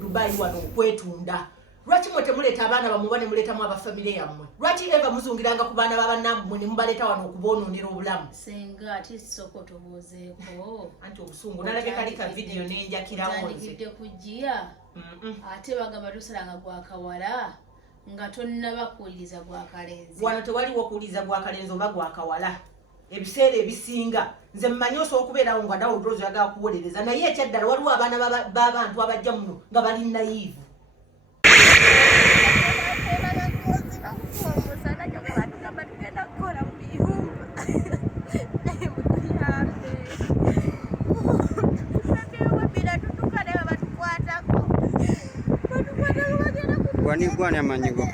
Dubai wano okwetunda. Lwaki mwe temuleta abaana bamuba ne muletamu abafamile yammwe? Lwaki eva muzungiranga ku baana b'abannamwe ne mubaleta wano okubonoonera obulamu? Senga ati soko tobuzeeko. Anti obusungu nalabye kali ka video n'enjakirawo nze. Tandikidde kujja. Ate bagamba tusalanga gwa kawala nga tonnabakuuliriza gwa kalenzi. Wano tewaliwo okuwuliriza gwa kalenzi oba gwa kawala. Ebiseera ebisinga nze mmanyi osobola okubeerawo nga nawe odoozi oyagala kuwolereza naye ekyaddala waliwo abaana b'abantu abajja muno nga bali nayivu. Gwani amanyigo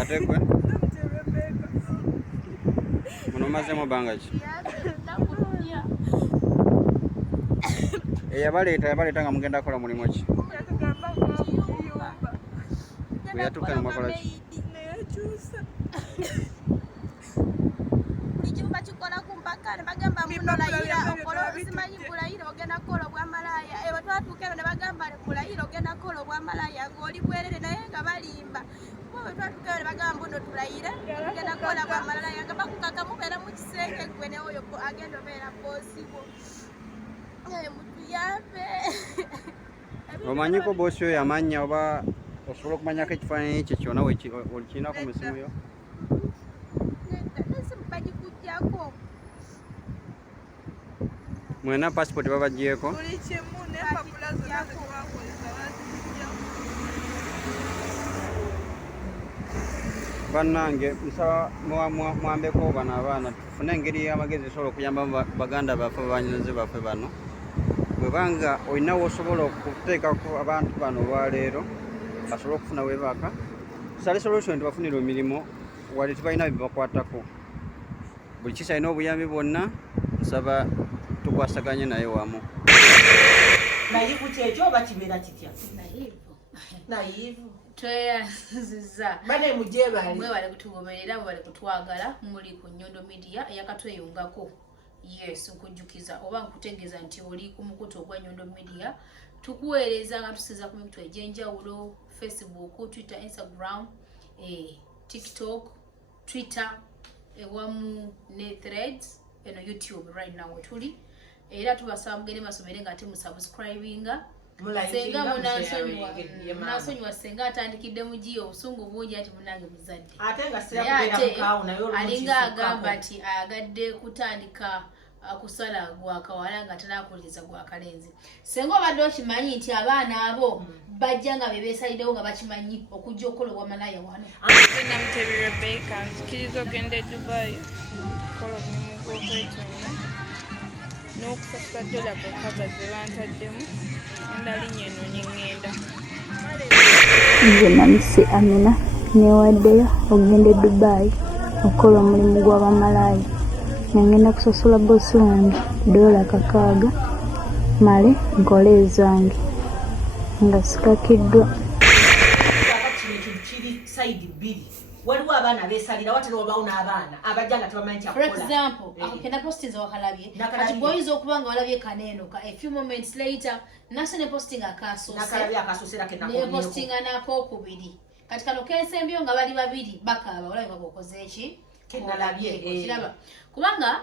ate gwe muno mazemu bangachi yabaleeta nga mugenda kola mulimu ki yatuka mwakola ki bagamba munolayira okola simanyi kulayira ogenda kola obwamalaya ewe twatuukeno ne bagamba kulayira ogenda kola obwamalaya ng'oli bwerere naye nga balimba bwe twatuukeno ne bagamba buno tulayire ogenda kola bwamalaya nga bakukaka mubeera mu kisenge gwe ne oyo agenda obeera boosibo mutuyambe. Omanyiko boosi oyo amanya oba osobola okumanyako ekifaananyi kye kyonna olikirinako mu simu yo? Bagikujjako mwena passport babagyeko buli kimu n'empapula zonna zetwakozesa bazikujjako. bannange nsaba mwambeko bano abaana tufune engeri y'amagezi esobola okuyamba baganda baffe banyinaze baffe bano bwebanga olinawo osobola okuteekako abantu bano olwaleero basobole okufuna webaka sale solution tubafunira emirimu wali tebalina byebakwatako buli kisa alina obuyambi bwonna nsaba tukwasaganye naye wamu. Nayivu kyekyo oba kibeera kitya? Nayivu tweyanziza bane mujebali mwebale kutugoberera bwe bali kutwagala muli ku Nyondo Media eyakatweyungako. Yes, nkujjukiza oba nkutegeeza nti oli ku mukutu ogwa Nyondo Media tukuweereza nga tusiza ku mikutu egy'enjawulo Facebook, Twitter, Instagram, TikTok, Twitter ewamu ne Threads eno YouTube right now tuli era tubasaba mugende masomere nga ate musubscribinga senga munasonyiwa senga atandikidde mugiye obusungu bungi ati munange muzadde ate nga sira kubeera mukaawo naye alinga agamba ati agadde kutandika kusala gwa kawala nga tanakuliza gwa kalenzi. Senga obadde okimanyi nti abaana abo bajja nga bebeesaliddewo nga bakimanyi okujja okukola obwamalaya wano. Nina Mutebi Rebecca nzikiriza ogenda e Dubai kola omulimu gw'okwetonda n'okusasula dola kwekaba ze bantaddemu endalinya eno nyengenda. Nze Namisi Amina newaddeyo ogenda e Dubai okukola omulimu gw'abamalaya nengenda kusasula boosi wange dola 6 male nkole ezange nga sikakiddwa. Kiri side bbiri waliwo abaana beesalira watera obawo n'abaana abajja nga tebamanyi kyakukola. For example, akenda postinze wakalabye kati boyiza okubanga walabye kaneeno ka a few moments later nasene posting akasoose nakalabye akasoosera ne postinga nakokubiri kati kano kensembyo nga bali babiri bakaaba olabye bakokoze eki kenalabye kiraba kubanga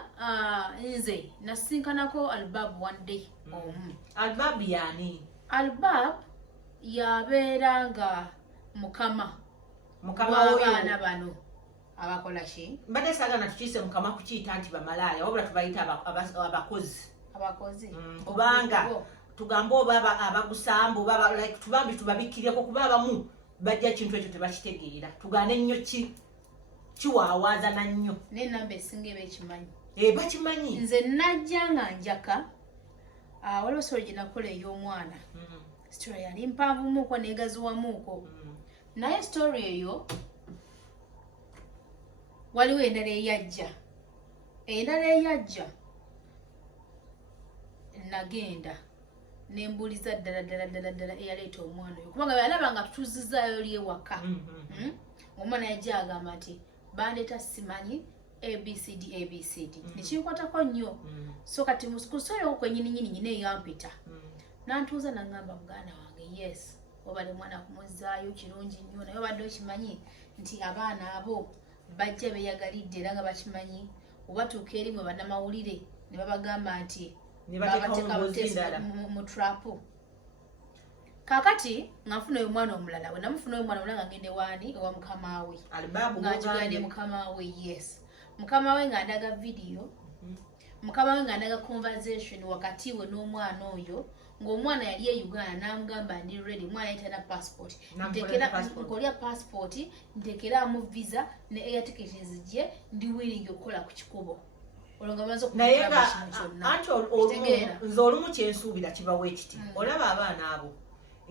nze nasinkanako Albab one day. Albab yani Albab yabeera nga mukama w'abaana bano abakola ki mbadde saagala tukiise mukama kukiyita nti bamalaya wabula tubayita abakozi kubanga tugambe oba abagusambu tubambi tubabikkireko kuba abamu bajja ekintu ekyo tebakitegeera tugaane nnyo kiwaawaza na nnyo n'enamba esinga eba ekimanyi bakimanyi. Nze najja nga njaka waliwo sitole gye nakola ey'omwana sitole yali mpanvumuuko negaziwamuuko naye sitole eyo waliwo endala eyajja nagenda nembuliza ddala eyaleeta omwana oyo kubanga yalaba nga tutuzizaayo lyewaka. Omwana yajja agamba nti bandeeta simanyi ABCD nekikwatako nnyo so kati ku sitole okwo kwenyininyini nyina eyampita nantuuza nangamba muganda wange yes obadde mwana kumuzaayo kirungi nnyo naye obadde okimanyi nti abaana abo bajja beeyagalidde era nga bakimanyi obatuuka eri mwe bannamawulire ne babagamba nti babateeka mu trapu. Kakati ngafuna oyo mwana omulala we namufuna oyo mwana omulala nga ngende waani ewa mukama we ng'akigende mukama we yes mukama we ng'andaga video mukama we ng'andaga conversation wakati we n'omwana oyo ng'omwana yali e Uganda n'amugamba ndi ready mwana yitana passport nkolya passport ntekeramu visa ne air ticket nzije ndi willing okukola ku kikubo olonga maze naye nga anti nze olumu kyensuubira kibawo ekiti olaba abaana abo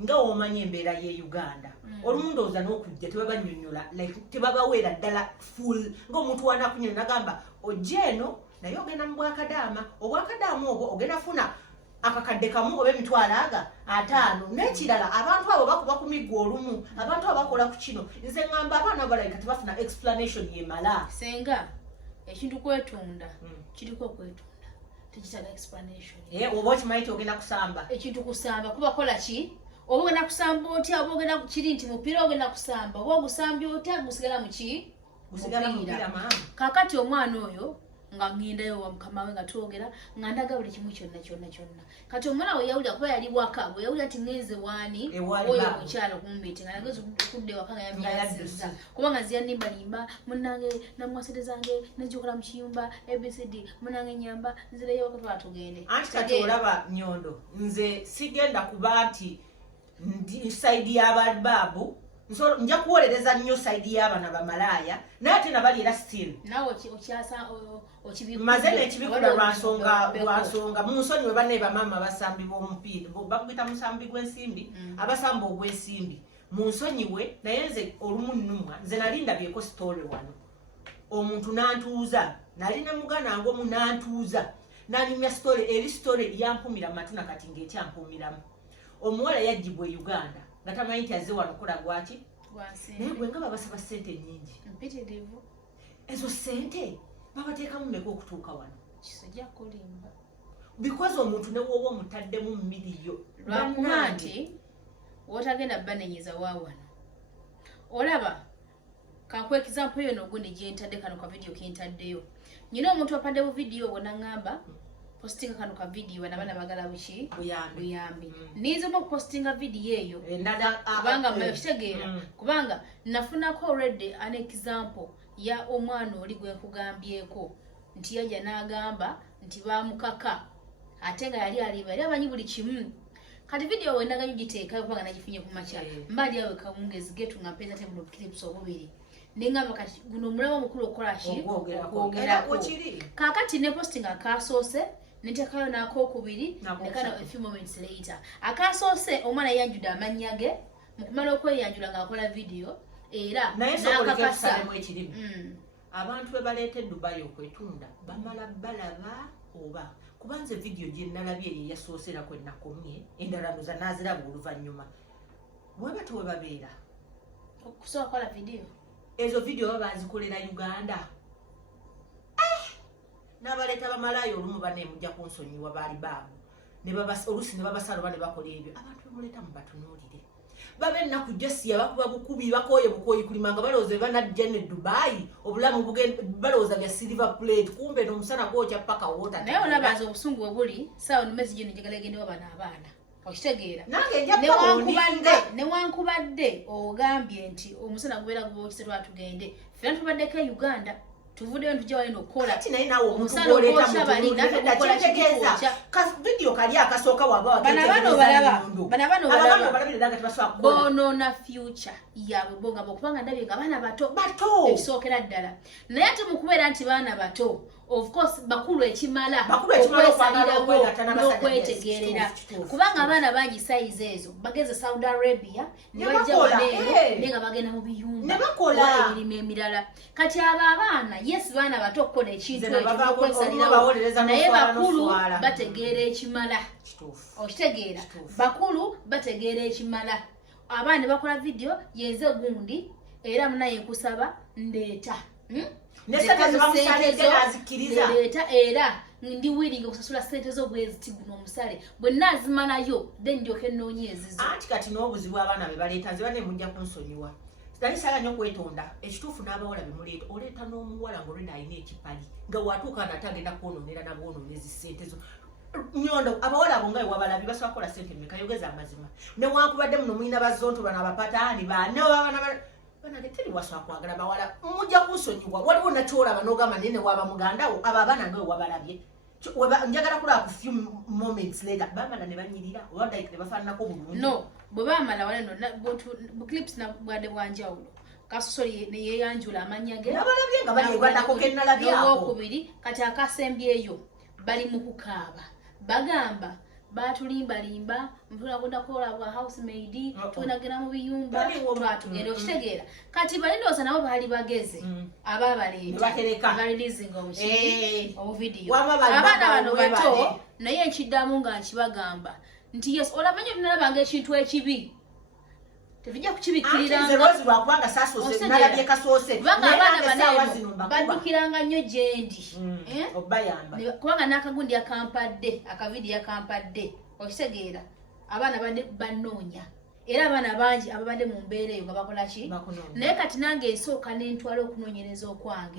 nga omanyi embeera ye Uganda olumu ndowooza n'okujja tebabanyonnyola like tebabaweera ddala full ng'omuntu wanakunyola nagamba ojja eno naye ogenda mu bwakadaama obwakadaama obwo ogenda funa akakadde kamu oba emitwalo aga 5 n'ekirala abantu abo bakuba ku miggo olumu abantu abo bakola ku kino nze ngamba abaana abalabika tebafuna explanation yemala senga ekintu kwetunda kiriko okwetunda tekitaga explanation oba okimanyi ti ogenda kusamba ekintu kusamba kuba kola ki oba ogenda kusamba otya oba ogenda kiri nti mupiira ogenda kusamba oba ogusambya otya gusigala mu ki gusigala mupiira maama kakati omwana oyo nga ngendayo wa mukama we nga twogera nga ndaga buli kimu kyonna kati omwana we yawulira kuba yali bwaka bwe yawulira ati ngenze waani oyo mukyalo kumbeete nga nagezi kudde waka nga yamyaziza kubanga nziya nimbalimba munnange namwasente zange nezikola mu kiyumba abcd munnange nyamba nzireyo waka twatugende anti kati olaba Nyondo nze sigenda kuba nti ndi side y'abalibaabu nja kuwolereza nnyo side y'abaana bamalaaya naye ate nabali era still nawe okyasa maze n'ekibikula lwansonga mu nsonyi we banne bamaama basambi b'omupiira baguyita musambi gw'ensimbi abasamba ogw'ensimbi mu nsonyi we naye nze olumu nnumwa nze nali ndabyeko story wano omuntu n'antuuza nali ne muganda wange omu n'antuuza n'anyumya story eri story yampumira matuna kati ng'ekyampumiramu omuwala yajjibwa e Uganda nga tamanyi nti azze wano kola gwaki naye gwe nga babasaba ssente nnyingi mpitirivu ezo ssente babateekamu meka okutuuka wano kisajja kulimba because omuntu ne woba omutaddemu miliyo lwakuba nti wotagenda banenyeza wa wano olaba kanku example yo nogundi gyentadde kano ka video kentaddeyo nyina omuntu apaddewo video obwo naŋŋamba postinga kano ka video nabana bagala buki buyambi nizo mo postinga video eyo kubanga mekitegeera kubanga nafunako already an example ya omwana oli gwe kugambyeko nti yaja n'agamba nti bamukaka ate nga yali aliba yali amanyi buli kimu kati video wendaga giteeka kubanga nagifunye ku macha mbali yawe kamungezi getu nga mpeza te buno clips obubiri nengamba kati guno mulaba mukulu okola ki ogera kakati ne postinga kasoose nitekayo nakokubiri nekana a few moments later akasoose omwana yanjude amanyage mukumala okweyanjula ng'akola video era nakakasa abantu be baleeta Dubai okwetunda bamala balaba oba kubanze video gye nalabye ye yasoosera kwe nakomye endala noza naziraba oluvannyuma weba tuwe babeera okusobola kola video ezo video baba bazikolera Uganda n'abaleeta bamalayo olumu banemujja ku nsonyiwa baali baabu olusi ne babasala bane bakola ebyo abantu bemuleeta mu batunuulire babe ennaku jesiya bakuba bukubi bakooye bukooyi kulimanga balowooza banajja ne Dubai obulamu balowooza bya silver plate kumbe n'omusana gwokya paka wota naye olabaza obusungu bwe buli saawa nomezi gino njagala egendewo bano abaana okitegeera newankubadde ogambye nti omusana gubeera gubookise twatugende fena tubaddeko e Uganda tuvuddeyo ntujja wali nokukola ati naye naawe omuntu gw'oleeta mutegeeza video kali akasooka waba bonoona future yaabwe bongabo kubanga ndabye nga baana bato ekisookera ddala naye ate mu kubeera nti baana bato of course bakulu ekimala okwesalirawo n'okwetegerera kubanga abaana bangi sayizi ezo bageze Saudi Arabia ne bajja waneeno naye nga bagenda mu biyumba emirimu emirala kati abo abaana yes baana bato okukola ekintu ekyo okwesalirawo naye bakulu bategeera ekimala okitegeera bakulu bategeera ekimala abaana bakola video yenze gundi era munaye nkusaba ndeeta nesente bamusaleeta azikiriza era ndi willing okusasula sente z'obwezi guno omusale bwe nazima nayo then ndyoke nnoonye ezizo anti kati n'obuzibu abaana be baleeta nze bane mujja kunsonyiwa nali saala nnyo okwetonda ekituufu n'abawala be muleeta oleeta n'omuwala ng'olwenda alina ekipali nga waatuuka nate agenda kwonoonera nabwonoonezi sente zo nyondo abawala abo nga ewabalabi basobola kola sente mmeka yogeza amazima newankubadde muno mulina bazonto bano abapataani bane banage teri wasobola kwagala bawala mujja kunsonyiwa waliwo nakyolaba n'ogamba naye ne waba mugandawo abo abaana nga ewabalabye njagala kulaba ku few moments later bamala ne banyirira oba like ne bafaananako bulungi no bwe baamala wale no clips na bwadde bwanjawulo kasosoli neyeyanjula amanya ge nabalabye nga balibandako kennalabyako n'owokubiri kati akasembyeyo bali mu kukaaba bagamba batulimbalimba mpulakonda kola bwa housemaid tunagenda mu biyumba twatugenda okitegeera kati balindoosa nabo baali bageze ababaleeta bareleasing omuvidiyo abaana bano bato naye nkiddamu nga nkibagamba nti yes olabanyo tunalabanga ekintu ekibi tevijja kukibikirirangabadukiranga nnyo gyendi kubanga n'akagundi akampadde akavidiyo akampadde okitegeera abaana badde banoonya era abaana bangi ababadde mu mbeera eyo nga bakola ki naye kati nange ensooka n'entwala okunoonyereza okwange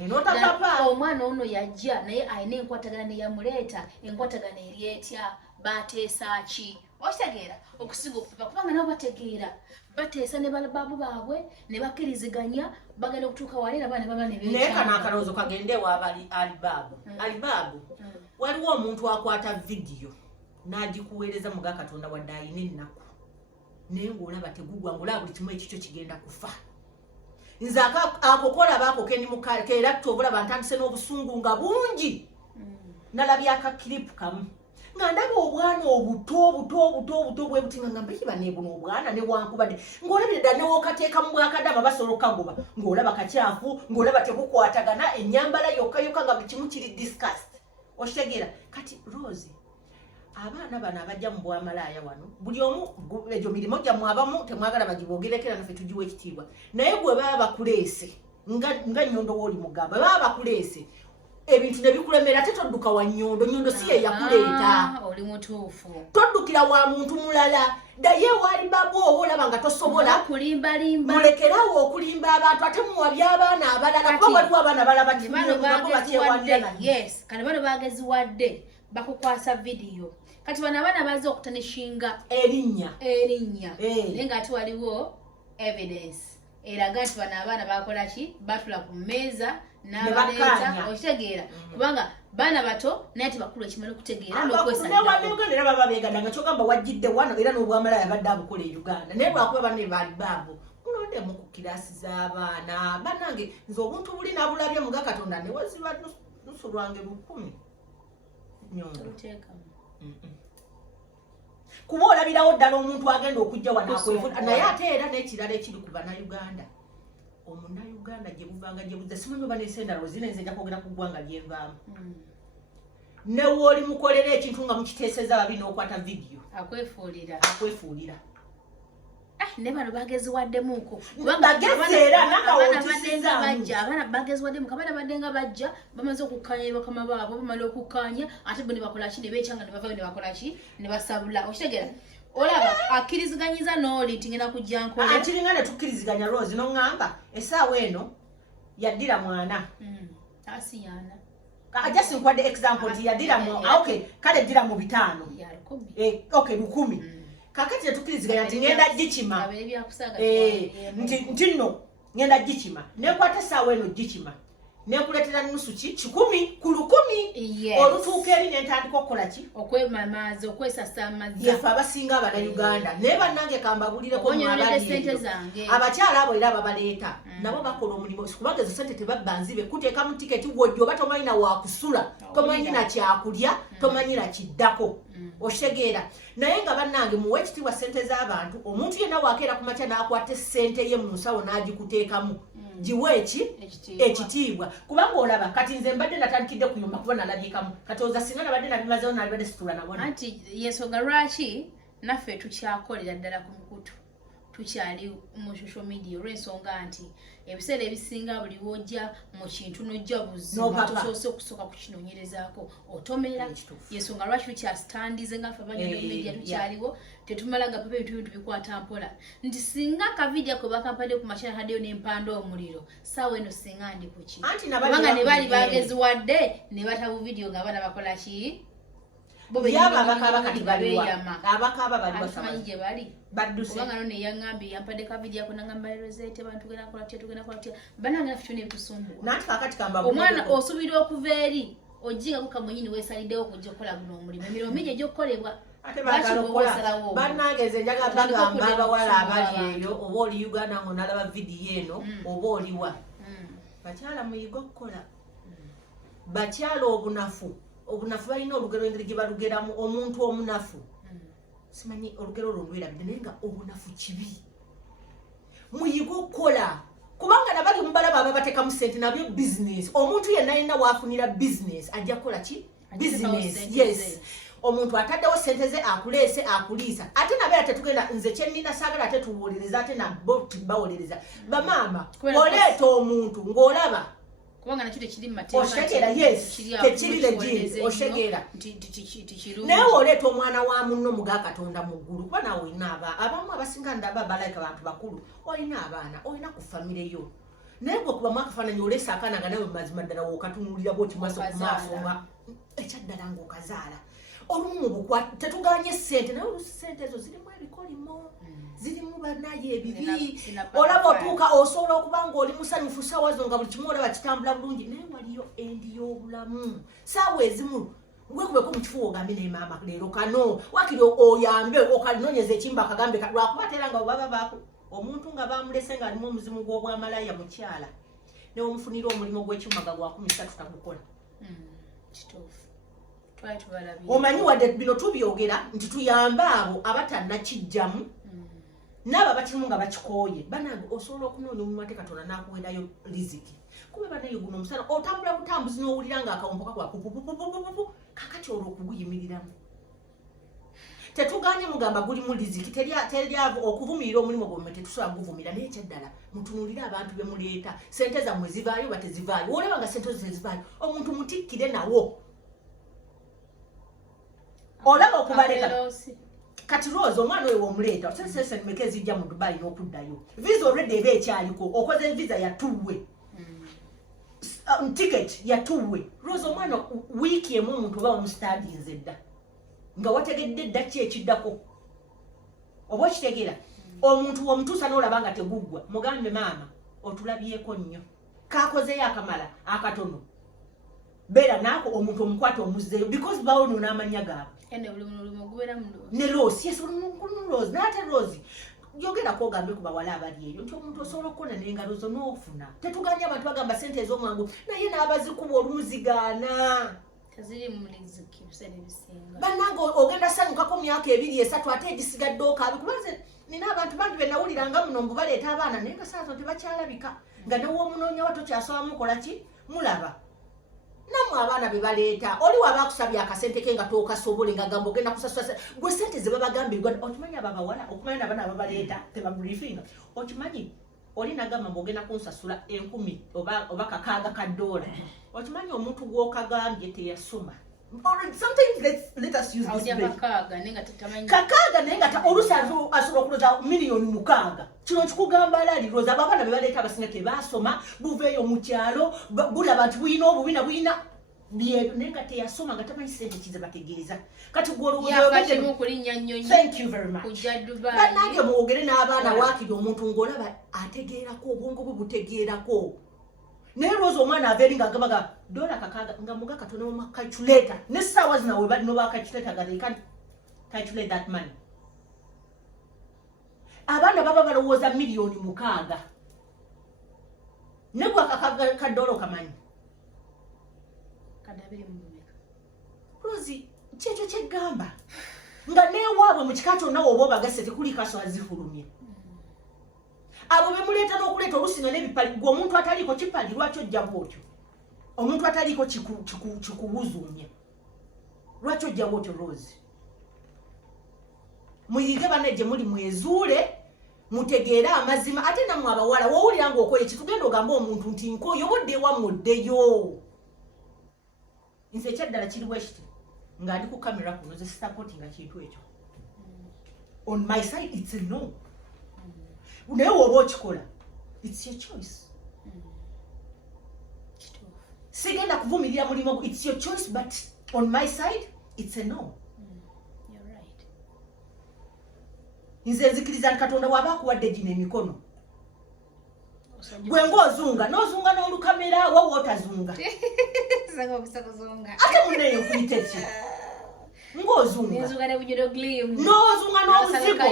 omwana ono yajja naye alina enkwatagana neyamuleeta enkwatagana eri etya bateesa ki okitegeera okusinga okupipa kubanga nabo bategeera bateesa ne balababu baabwe ne bakkiriziganya bagenda okutuuka waleera abaana baba ne naye kano akalowoozo kagende ewaaba alibaabu waliwo omuntu akwata vidiyo n'agikuweereza mu ga Katonda wadde ayina ennaku naye ng'olaba tegugwa ng'olaba buli kimu ekikyo kigenda kufa nze akokola baako kerakita obulaba ntandise n'obusungu nga bungi nalabye akakiripu kamu nga ndaba obwana obuto bwe buti nga ngamba kiba nebuno obwana ne wankubadde ng'olabye ddala ne wookateeka mu bwakadama basobola okagoba ng'olaba kakyafu ng'olaba tebukwatagana ennyambala yokka nga buli kimu kiri discussed okitegeera kati Rose abaana bano abajja mu bwamalaaya wano buli omu egyo mirimu gyammwe abamu temwagala bagiboogerekera naffe tugiwa ekitiibwa naye gwe baba bakuleese nga nnyondo wooli mugamba baba bakuleese ebintu ne bikulemera ate todduka wa nnyondo si ye yakuleeta oli mutuufu toddukira wa muntu mulala ddaye waali babu oba olaba nga tosobola kulimbalimba mulekerawo okulimba abantu ate muwa by'abaana abalala kuba waliwo abaana balaba kimunabo bakyewadde yes kati bano bageziwadde bakukwasa vidiyo kati bano abaana baze okutanishinga erinnya naye ng'ate waliwo evidence eraga nti bano abaana bakola ki batula ku mmeeza n'abaleeta okitegeera kubanga baana bato naye ati bakulu ekimala okutegeera n'okwesalirawo era baba beeganda nga kyogamba wajjidde wano era n'obwamalaaya badde abukola e Uganda naye lwakuba banne baali baabo mulondemu ku kiraasi z'abaana bannange nze obuntu buli nabulabye mu ga Katonda ne waziba nusu lwange 10 kuba olabirawo ddala omuntu agenda okujja wanakwefuta naye ate era n'ekirala ekiri ku bannayuganda omunnayuganda gye buvanga gye buzza simanyi oba n'esendalo zina nze nja kwogera ku ggwanga lyenvaamu ne wooli mukolera ekintu nga mukiteeseza babi n'okwata vidiyo akwefuulira ne bano bageziwaddemuko abaana bageziwaddemuko abaana badde nga bajja bamaze okukkaanya bakama baabwe bamala okukkaanya ate bo ne bakolaki ne beekyanga ne bavayo ne bakolaki ne basabula okitegeera olaba akkiriziganyiza n'oli nti ngenda kujja nkole kiringa ne tukkiriziganya Rose n'oŋŋamba essaawa eno yaddira mwana asiyana just nkwade example nti yaddira okay kale ddira mu 5 okay 10 kakati netukkiriziganya nti ngenda gikima nti nno ngenda gikima nekwata essaawa eno gikima nekuleetera nusu ki 10 ku 10 olutuuka eri nentandika okukola ki okwemamaza okwesasamaza yefe abasinga abannayuganda naye bannange kambabulireko abakyala abo era ababaleeta nabo bakola omulimu kubanga ezo sente tebabba nzibe kuteeka mu tiketi wojjo oba tomanyina wakusula tomanyina kyakulya tomanyina kiddako okitegeera naye nga bannange muwe ekitiibwa sente z'abantu omuntu yenna wakeera ku makya n'akwata essente ye mu nsawo n'agikuteekamu giwe ekitiibwa kubanga olaba kati nze mbadde natandikidde kuyumba kuba nalabyekamu kati oza singa nabadde nabimazewo nalibadde situla nabona anti yensonga lwaki naffe tukyakolera ddala ku mukutu tukyali mu social media olw'ensonga nti ebiseera ebisinga buli wojja mu kintu n'ojja buzima tosoose okusooka kukinoonyerezaako otomera yensonga lwaki tukyastandize ngaffe abanyondo media tukyaliwo tetumala gapapa ebintu bikwata mpola nti singa akavidiyo ko bakampadde ku makina haddeyo n'empanda omuliro saawa eno singa ndi ku ki kubanga ne bali bageziwadde ne batabu vidiyo ng'abaana bakola ki yaba abakaba kati baliwa abakaba baliwa samanyi gye bali badduse kubanga no ne yaŋŋambye yampadde ka vidiyo ako nangamba lerozeete bantu tugenda kola tya bananga naffe kyona ebitusumbula nanti kakati kamba omwana osuubira okuva eri ojjingako kamwenyini weesaliddewo okujja okukola guno omulimu emirimo mingi egy'okukolebwa ate bagala bannange njaga bagamba abawala abali eyo oba oli Uganda ng'onalaba vidiyo eno oba oliwa bakyala muyiga okukola bakyala obunafu balina olugero engeri gye balugeramu omuntu omunafu simanyi olugero olwo lwerabidde naye nga obunafu kibi muyiga okukola kubanga nabali mubalaba ababateeka mu ssente nabyo bizinesi omuntu yenna yenna waafunira bizinesi ajja kukola ki bizinesi yes omuntu ataddewo ssente ze akuleese akuliisa ate nabeera tetugenda nze kyennina saagala ate tuwolereza ate nabo tibawolereza bamaama oleeta omuntu ng'olaba kubanga nakyo tekiri mu mateeka oshegera yes tekiri legindi oshegera naye oleeta omwana wa munno muga Katonda mu ggulu kuba naawe olina abamu abasinga ndaba balayika bantu bakulu olina abaana olina ku famire yo naye gwe kubamu akafaananyi oleesa akaana nga nawe mazima ddala wookatunulira bwoti maaso ku maaso nga ekyaddala ng'okazaala olumu mubukwata tetuganye ssente naye ssente ezo zirimu ebikolimo zirimu banaye ebibi olaba otuuka osobola okuba ng'oli musanyufu ssaawa zo nga buli kimu olaba kitambula bulungi naye waliyo endi y'obulamu ssaawa ezimu gwekubeko mu kifuba ogambe naye maama leero kano wakiri oyambe okalinoonyeza ekimba akagambe lwakuba ate era nga baba baako omuntu nga bamulese ng'alimu omuzimu gw'obwamalaya mukyala ne omufunira omulimu gw'ekimaga gwa 13 tagukola kituufu omanyi wadde bino tubyogera nti tuyambe abo abatannakijjamu n'abo abakirimu nga bakikooye banange osobola okunoonya omumu ate Katonda n'akuwerayo riziki kuba banaye guno omusana otambula butambuzi n'owulira ng'akawumpoka kwa pupupupupupu kakati olwo okuguyimiriramu tetuganye mugamba gulimu riziki teryavu okuvumirira omulimu gwammwe tetusobola guvumira naye ekyaddala mutunuulire abantu be muleeta ssente zammwe zivaayo batezivaayo olaba nga ssente zo tezivaayo omuntu mutikkire nawo olaba okubaleka kati Rose omwana oyo omuleeta sese nimeka ezijja mu Dubai n'okuddayo visa already eba ekyaliko okoze visa yatuwe ticket yatuwe Rose omwana wiiki emu omuntu oba omusitadinze dda nga wategedde dda ki ekiddako oba okitegeera omuntu womutuusa n'olaba nga teguggwa mugambe maama otulabyeko nnyo kakozeyo akamala akatono beera naako omuntu omukwata omuzzeeyo because bawonoona amanya gaabwe ne Rose yes Rose n'ate Rose yogerako ogambe ku bawala abali eyo nti omuntu osobola okukona n'engalo zo n'ofuna tetuganya abantu bagamba ssente ez'omwangu naye n'abazikuba olumuzigaana bannange ogenda sanyukako myaka 2-3 ate egisigadde okaabi kubanze nina abantu bangi be nawuliranga muno mbubaleeta abaana naye nga saazo tebakyalabika nga newoomunoonya wa tokyasobola mukola ki mulaba namwe abaana be baleeta oli waba akusabye akasente ke nga tookasobole nga gamba ogenda kusasula gwe ssente ze babagambirwa okimanyi ababawala okumanya n'abaana babaleeta tebabriefinga okimanyi oli nagamba mbogenda kunsasula 10,000 oba $600 okimanyi omuntu gw'okagambye teyasoma sometimes let us use this kakaaga naye nga olusi asobola okuloza $6,000,000 kino kikugamba laliroza abaana be baleeta abasinga tebasoma buveeyo mu kyalo bulaba nti buyina obubina buyina byebyo naye nga teyasoma nga tamanyi ssente kize bategeeza kati gwolowoozabanange muwogere n'abaana waakiri omuntu ng'olaba ategeerako obwongo bwe butegeerako naye Rose omwana aveeri ng'agabaga $600 nga muga Katonda mu calculator n'essaawa zino we bali noba calculator nga they can't calculate that money abaana baba balowooza $6,000,000 ne gwe $1 kamanyi Rose kyekyo kyeggamba nga neewaabwe mu kika kyonna oba obagase tekuli kaso azifulumye abo bemuleeta n'okuleeta olusinga n'ebipali gwe omuntu ataliiko kipali lwaki ojja bwotyo omuntu ataliiko kikubuzuumya lwaki ojja bwotyo Rose muyige banne gye muli mwezuule mutegeera amazima ate namwe abawala wowulira ng'okoye kitugenda ogamba omuntu nti nkoyo bodde wamuddeyo nze ekyaddala kiriwo ekiti nga ndi ku kamera kuno ze supportinga kintu ekyo on my side it's a no naye woba okikola it's your choice sigenda kuvumirira mulimu it's your choice but on my side it's a no You're right. nze nzikiriza nti Katonda waba akuwadde gino emikono gwe ng'ozunga n'ozunga n'olukamera wawa otazunga ate munneyo nkuyita ki ng'ozunga n'ozunga n'obuzigo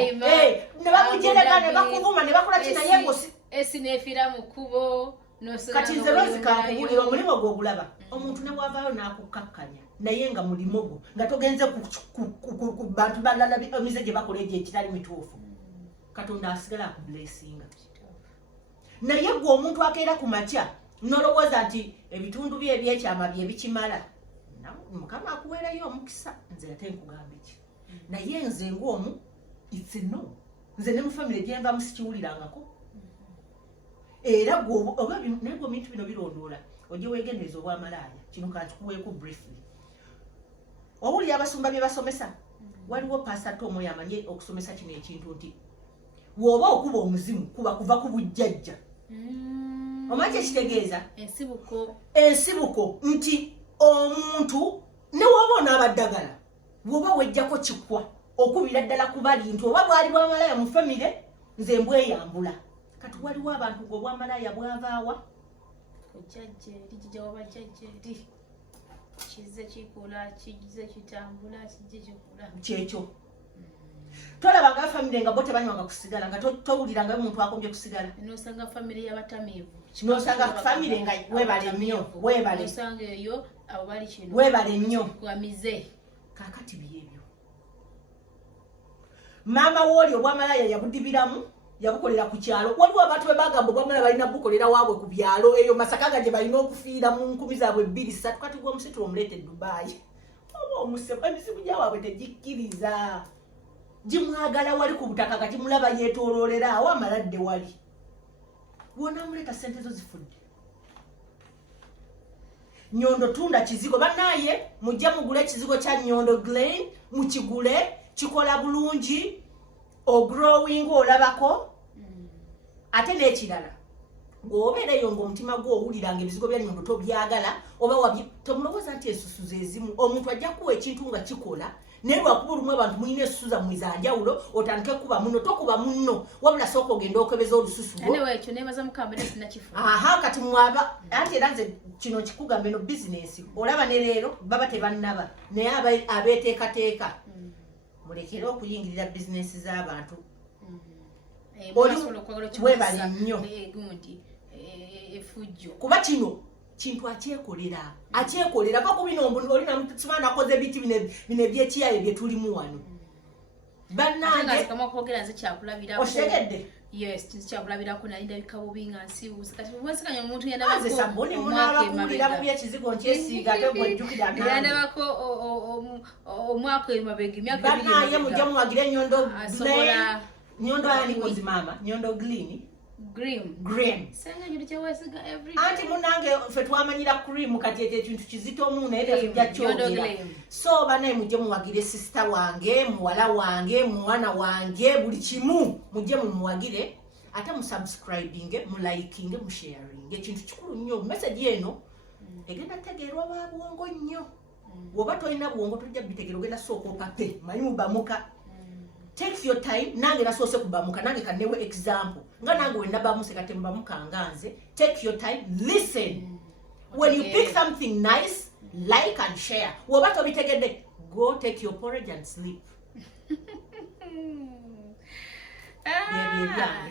ne bakujereka ne bakuvuma ne bakola kinaye ngosi esineefira mu kkubo kati nze lwezikankubulira omulimu gwo ogulaba omuntu ne bwavaayo n'akukkakkanya naye nga mulimo gwo nga togenze ku bantu balala emize gye bakola egyo ekitali mituufu Katonda asigala akubulesinga naye gwe omuntu akeera ku makya nolowooza nti ebitundu bye ebyekyama bye bikimala Mukama akuweerayo omukisa nze ate nkugamba eki naye nze ng'omu it's no nze ne mu famire gyenva musikiwulirangako era naye gwe bintu bino birondoola ojje weegendereza obwamalaaya kino kankikuweeko briefly owulira abasumba bye basomesa waliwo pastor omu yamanye okusomesa kino ekintu nti woba okuba omuzimu kuba kuva ku bujjajja omanyi ekitegeeza ensibuko nti omuntu ne woba onaabaddagala woba wejjako kikwa okubira ddala ku bali nti oba bwali bwamalaaya mu famire nze mbweyambula kati waliwo abantu ng'obwamalaaya bwavaawa kyekyo tolabanga famire nga bo tebanywanga kusigala nga towuliranga omuntu akombye kusigala nosanga famire y'abatamiivu nosanga famire nga webale nnyo nosanga eyo abo bali kino webale nnyo gwamize kaakati byebyo maama wooli obwamalaaya yabudibiramu yabukolera ku kyalo waliwo abantu bebagamba obwamala balina bukolera waabwe ku byalo eyo Masaka nga gye balina okufiira mu 10 zaabwe 2-3 kati gw'omusitula omuleete Dubai oba emisibu gyawaabwe tegikkiriza gimwagala wali ku butaka nga gimulaba yeetooloolera awo amaladde wali wonaamuleeta ssente zo zifudde Nyondo tunda kizigo bannaaye mujja mugule ekizigo kya Nyondo Glen mukigule kikola bulungi ogrowing olabako ate n'ekirala ng'obeereyo ng'omutima gwo owuliranga ebizigo bya Nyondo tobyagala oba tomulowooza nti ensusu ze zimu omuntu ajja kuwa ekintu nga kikola naye lwakuba olumu abantu mulina ensusu zammwe za njawulo otandike kuba muno tokuba munno wabula sooka ogenda okebeza olususu kati mwaba anti era nze kino kikugambe no bizinesi olaba ne leero baba tebannaba naye abeeteekateeka mulekere okuyingirira bizinesi z'abantu webale nnyo kuba kino kintu akyekolera kako bino olina mutima nakoze biti bino ebyekiyaye bye tulimu wano bannange otegedde kyakulabirako nali ndabika bubi nga nsibuusa kati bwesikanya omuntu yanze sabuni munabakuwulira mu byekizigo nkyesiiga ate bwejjukira yandabako omwaka emabega emyaka bannaye mujja muwagira Nyondo Glen Nyondo ani kozi mama Nyondo Glen Green. Anti munange ffe twamanyira cream kati ekintu kizito mu naye tujja kyogera. So banaye mujje muwagire sister wange, muwala wange, mwana wange, buli kimu mujje mumuwagire ate mu subscribing, mu liking, mu sharing. Ekintu kikulu nnyo message eno egenda tegeerwa ba bwongo nnyo. Woba tolina bwongo tujja bitegera ogenda sooka opape manyi mubamuka. Take your time nange nasoose kubamuka nange kanewe example nga nange wenna bamuse kate mbamuka nganze take your time listen when you pick something nice like and share woba tobitegedde go take your porridge and sleep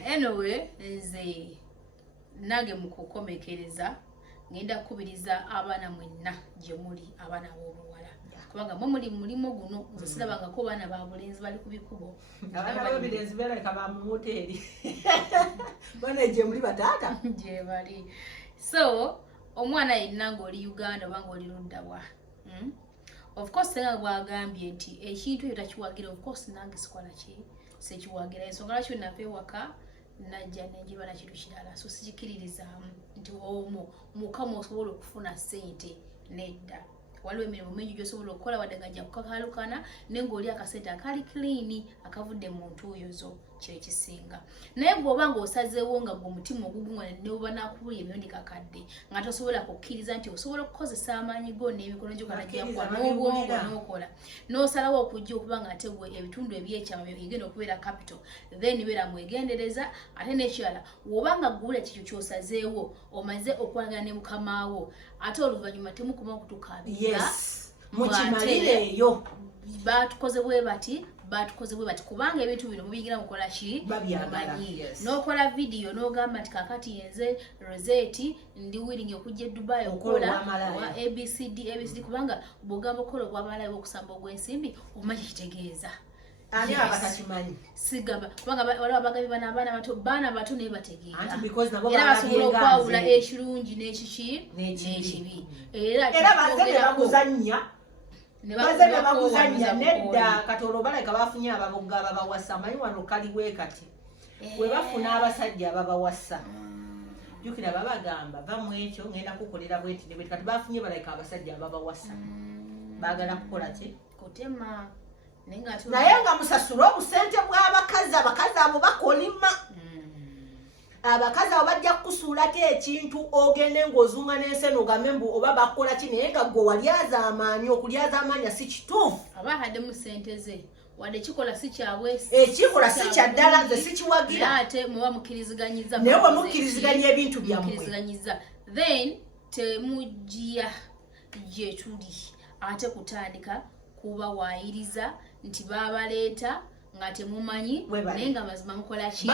anyway nze nange mukukomekereza ngenda kubiriza abaana mwenna gye muli abaana b'obuwala kubanga mwe mulimu guno nze sirabangako baana ba bulenzi bali ku bikubo abaana b'obulenzi beerabika ba mu hoteeri baana gye muli bataata gye bali so omwana yenna ng'oli Uganda oba ng'oli ludda wa of course senga gwagambye nti ekintu ekyo takiwagira of course nange sikola ki sekiwagira ensonga lwaki napewaka najja nenjiba na kintu kirala so sikiririzaamu nti mukama osobola okufuna ssente nedda waliwo emirimu mingi gy'osobola okukola wadde ngajja kukakalukana naye ng'oli akasente akali clean akavudde mu ntuuyo kyekisinga naye bw'oba ng'osazeewo nga gwe omutima ogugungana neoba nakubulya emirundi kakadde nga tosobola kukkiriza nti osobola okukozesa amaanyi go n'emikono gyo kanajjakwa n'obwongo n'okola n'osalawo okujja okuba nga ate gwe ebitundu ebyekyama egenda okubeera capital then beera mwegendereza ate n'ekirala bw'oba nga gguula kikyo ky'osazeewo omaze okwagala ne mukamaawo ate oluvannyuma temukoma okutukaabira mukimalirireeyo batukoze bwe bati kubanga ebintu bino mubigira mukola ki bamanyi n'okola video n'ogamba nti kakati yenze Rosette ndi willing okujja e Dubai okola wa ABCD kubanga bw'ogamba okola obw'amalaaya bw'okusamba ogw'ensimbi omanyi kitegeeza ani abatakimanyi sigamba kubanga waliwo abagabye baana bato naye bategeera era basobola okwawula ekirungi n'ekibi era bazze baguzannya bazze baguzannya nedda kati olwo baleka bafunye ababogga ababawasa amanyi wano kaliwe kati we bafuna abasajja ababawasa jukira babagamba bamu ekyo ngenda kukolera bweti ne kati bafunye baleka abasajja ababawasa bagala kukola ki kutema naye nga musasula obusente bw'abakazi abakazi abo bakolima abakazi abo bajja kukusuulako ekintu ogende ng'ozunga n'enseno ogambe mbu oba bakola ki naye nga gwe walyaza amaanyi okulyaza amaanyi si kituufu aba haddemu ssente ze wadde kikola si kyabwe ekikola si kya ddala nze sikiwagira ate muba mukkiriziganyiza naye bwe mukkiriziganya ebintu byammwe then temujja gye tuli ate kutandika kuba waayiriza nti babaleeta nga temumanyi naye nga mazima mukola ki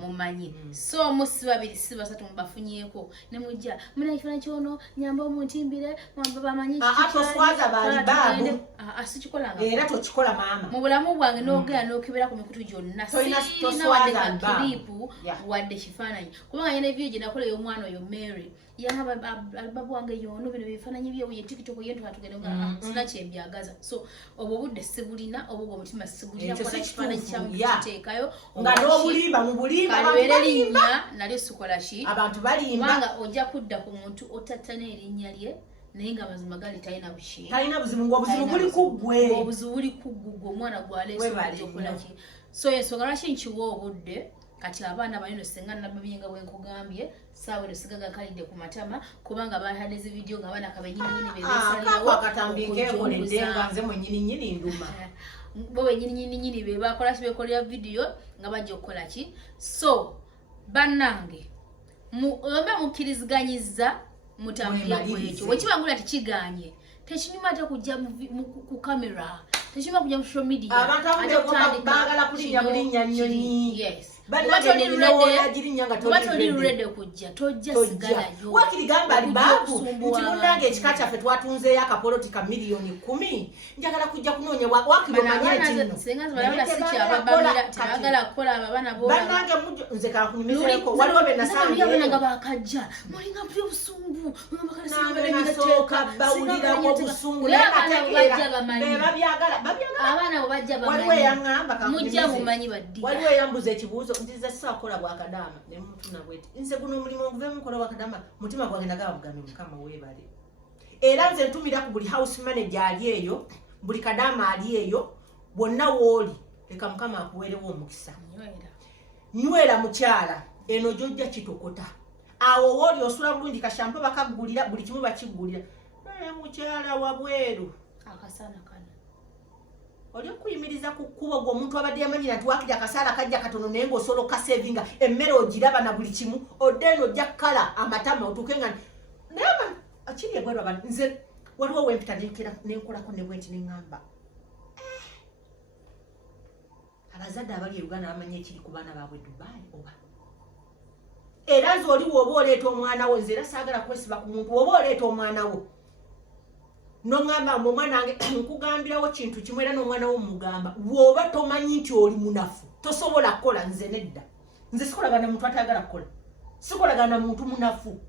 mumanyi so musi babiri si basatu mubafunyeko ne mujja munakifana kyono nyamba omuntimbire bamanyi toswaza bali baabu sikikolanga era tokikola maama mu bulamu bwange n'ogenda n'okebera ku mikutu gyonna sirina wadde kakiripu wadde kifaananyi kubanga nyina eviyo gye nakola ey'omwana oyo Mary yaba babu wange yono bino bifaananyi byo ye TikTok ye twatugenda nga sina kyembyagaza so obwo budde sibulina obwo omutima sibulina kwa kifaananyi kyamu kiteekayo nga n'obulimba mu bulimba balimba nalyo sikola ki abantu balimba kubanga ojja kudda ku muntu otattana erinnya lye naye nga mazima gali talina buki talina buzibu ng'obuzibu buli ku ggwe obuzibu buli ku ggwe omwana gwaleese okola ki so ensonga lwaki nkiwa obudde kati abaana balino senga nababyenga bwenkugambye saawe nosigaga kalidde ku matama kubanga bahadde zi video nga abaana kabenyininyini bebesalirawo akatambikenkoledde nga nze mwenyininyini nduma bo benyininyini be bakola kibekolera video nga bajja okukola ki so bannange ombe mukkiriziganyiza mutambulire ku ekyo wekibangula tikiganye tekinyuma ate kujja ku kamera tekinyuma kujja mu social media abantu bagala kulinnya bulinnya nnyonyi yes batolirulede kujja tojja sigalayo wakirigamba alibabu nti munange ekika kyaffe twatunzeeyo akapoloti ka miliyoni 10 njagala kujja kunoonya wakibamanyatebagala kukola abaana bannange nze kakunyumizeko waliwo benasangeanga bakajja mulinga mpya obusungu nange nasooka bawulirako obusungu naye nategeera bebabyagala abaana bo bajja waliwo eyaŋŋamba mujja mumanyi baddiga waliwo eyambuza ekibuuzo ntiza saakola bwakadaama ne muntu nabweti nze guno omulimu oguvemu nkola bwakadaama mutima gwange nagaba bugambe mukama weebale era nze ntumira ku buli house manager ali eyo buli kadaama ali eyo bwonna wooli leka mukama akuweerewo omukisa nywera mukyala eno gyojja kitokota awo wooli osula bulungi kashampa bakagulira buli kimu bakigulira naye mukyala wabweru akasana kana oli okuyimiriza ku kkubo gwe omuntu abadde yamanyira nti wakiri akasaala kajja katono naye ng'osobola okasevinga emmere ogiraba na buli kimu odde eno ojja kukala amatama otuuke nga naye akiri ebweru abantu nze waliwo wempita nenkolako ne bwenti neŋŋamba abazadde abali e Uganda bamanyi ekiri ku baana baabwe Dubai oba era nze oli woba oleeta omwana wo nze era saagala kwesiba ku muntu woba oleeta omwana wo nongamba omwana wange nkugambirawo kintu kimu era n'omwana wo mugamba bw'oba tomanyi nti oli munafu tosobola kukola nze nedda nze sikolagana muntu atayagala kukola sikolagana muntu munafu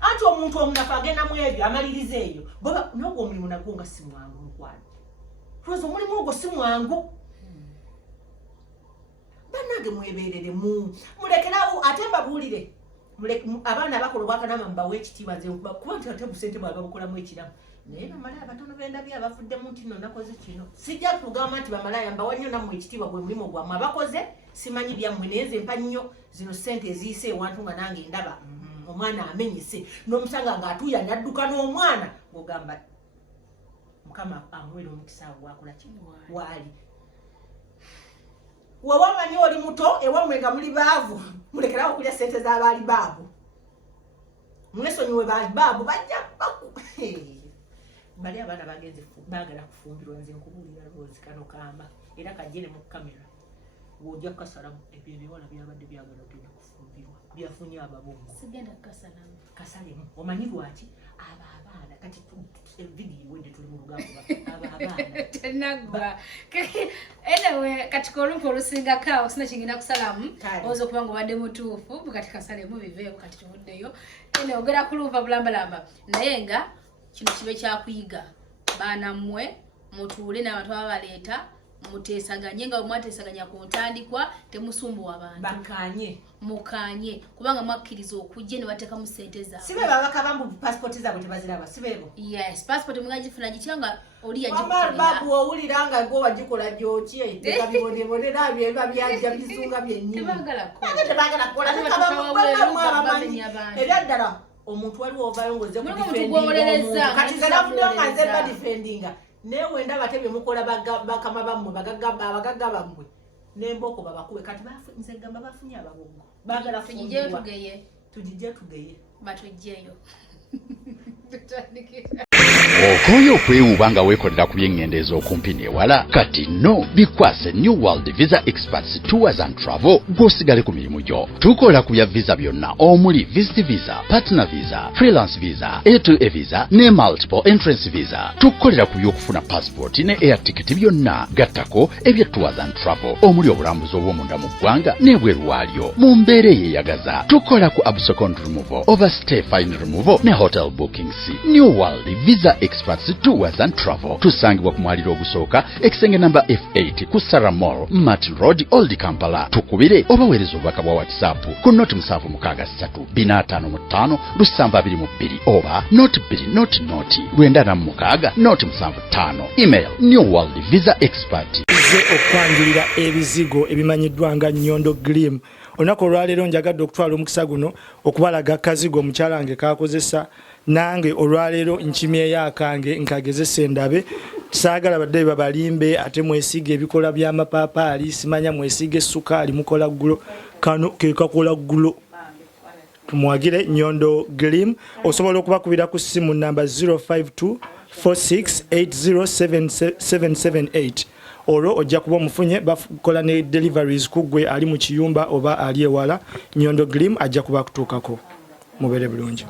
anti omuntu omunafu agenda mu ebyo amaliriza eyo baba n'ogwo omulimu nagwo nga si mwangu mukwano lwoza omulimu ogwo si mwangu bannange mwebeerere mulekerawo ate mbabuulire abaana abakola obwakanama mbawe ekitiibwa nze kuba nti ate busente bwaba bukolamu ekiramu naye bamalaya batono bendabye abafuddemu nti nno nakoze kino sijja kugamba nti bamalaya mbawa nnyo nammwe ekitiibwa gwe mulimu gwammwe abakoze simanyi byammwe naye nze mpa nnyo zino ssente eziyise ewantu nga nange ndaba omwana amenyese n'omusanga ng'atuuya n'adduka n'omwana ng'ogamba mukama amuwera omukisa awo wakola kino waali wawamanyi oli muto ewammwe nga muli baavu mulekerawo okulya ssente z'abaali baavu mwesonyiwe baali baavu bajja bali abaana bagenze baagala kufumbirwa nze nkubuulira lwozi kano kamba era kajje ne mu kamera wojja kukasalamu ebyo ebiwala byabadde byagala ogenda kufumbirwa byafunye ababongo sigenda kukasalamu kasalemu omanyi lwaki aba abaana kati vidiyo wende tuli mu lugambo aba abaana tenagwa anyway kati kolumpo olusinga kawo sina kingina kusalamu ozo kuba ngo badde mutuufu kati kasalemu biveewo kati tuvuddeyo ene ogera kulumpa bulambalamba naye nga kino kibe kyakuyiga baana mmwe mutuule n'abantu ababaleeta muteesaganye nga mwateesaganya ku ntandikwa temusumbuwa abantu mukanye kubanga mwakkiriza okujja ne bateekamu ssente zaabwe sibe babaka bambu passport zaabwe tebaziraba sibebo yes passport mwagifuna gitya nga oli babu owulira nga gwe wagikola gyokye tekabibonebonera byeba byajja bizunga byennyini tebagala kukola ebyaddala omuntu waliwo ovaayo ngoze kudifendinga kati ze navuddeyo nga nze badifendinga newe ndaba tebye mukola bakama bammwe abagagga bammwe n'emboko babakube kati nze gamba bafunye ababongo baagala fumbirwa tugijje tugeye batujjeyo okoye okwewuuba nga weekolera ku by'eŋŋendeeza okumpi n'ewala kati no bikwase New World Visa Experts Tours and Travel gw'osigale ku mirimu gyo tukola ku bya visa byonna omuli Visit Visa, Partner Visa, Freelance Visa, A2A Visa ne Multiple Entrance Visa tukolera ku by'okufuna passport ne air ticket byonna gattako ebya Tours and Travel omuli obulambuzi obw'omunda mu ggwanga n'ebweru waalyo mu mbeera eyeeyagaza tukola ku abscond removal, overstay fine removal ne hotel bookings. New World Visa Experts Tours and Travel tusangibwa ku mwaliro ogusooka ekisenge namba F8 ku Sarah Mall Martin Road Old Kampala tukubire obaweereza obubaka bwa WhatsApp ku noti 763 oba noti 2 noti 75 email New World Visa Expert okwanjulira ebizigo ebimanyiddwa nga Nyondo Glim. Olunaku olwaleero njagadde okutwala omukisa guno okubalaga akazigo omukyala wange kakozesa nange olwaleero nkimyeyo akange nkagezesa endabe saagala badde babalimbe ate mwesiige ebikola by'amapaapaali simanya mwesiige essukaali mukola ggulo kano ke kakola ggulo tumwagire Nyondo Glim. Osobola okubakubira ku ssimu namba 05246807778 olwo ojja kuba omufunye bakola ne deliveries kuggwe ali mu kiyumba oba ali ewala. Nyondo Glim ajja kuba kutuukako. Mubeere bulungi.